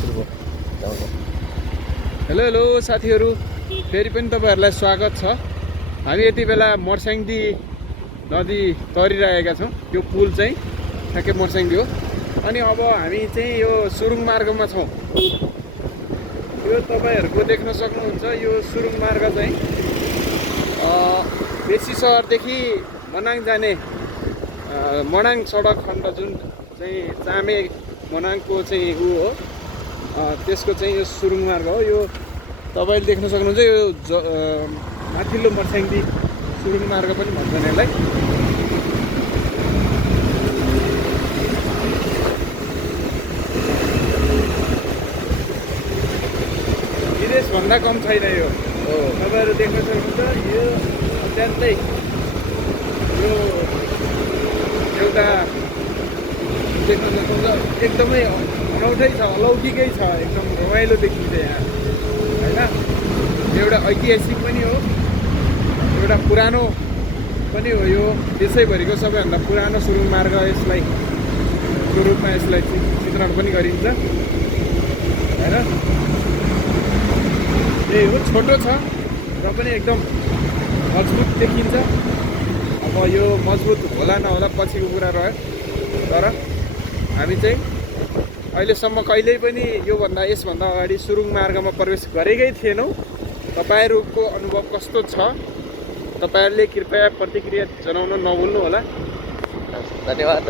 Hello hello साथीहरू, फेरि पनि तपाईहरुलाई स्वागत छ। हामी यति बेला मर्स्याङदी नदी तरिरहेका छौं। यो पुल चाहिँ ठ्याक्कै मर्स्याङदी हो। अनि अब हामी चाहिँ यो सुरुङ मार्गमा छौं। यो तपाईहरुको देख्न सक्नुहुन्छ, यो सुरुङ मार्ग चाहिँ बेसी सहरदेखि मनाङ जाने मनाङ सडक खण्ड जुन चाहिँ चामे मनाङको चाहिँ उ हो, त्यसको चाहिँ यो सुरुङ मार्ग हो। यो तपाईले देख्न सक्नुहुन्छ, यो माथिल्लो मर्स्याङदी सुरुङ मार्ग पनि भन्छन् यसलाई। विदेश भन्दा कम छैन यो। तपाईहरु देख्न सक्नुहुन्छ, यो अत्यन्तै यो एउटा देख्न सक्नुहुन्छ, एकदमै अनौठै छ, अलौकिकै छ, एकदम रमाइलो देखिन्छ यहाँ हैन। एउटा ऐतिहासिक पनि हो, एउटा पुरानो पनि हो। यो देशैभरिको सबैभन्दा पुरानो सुरुङ मार्ग यसलाई को रूपमा यसलाई चित्रण पनि गरिन्छ हैन। यही हो, छोटो छ र पनि एकदम मजबुत देखिन्छ। अब यो मजबुत होला नहोला पछिको कुरा रह्यो, तर हामी चाहिँ अहिलेसम्म कहिल्यै पनि योभन्दा यसभन्दा अगाडि सुरुङ मार्गमा प्रवेश गरेकै थिएनौँ। तपाईहरुको अनुभव कस्तो छ, तपाईहरुले कृपया प्रतिक्रिया जनाउन नभुल्नु होला। धन्यवाद।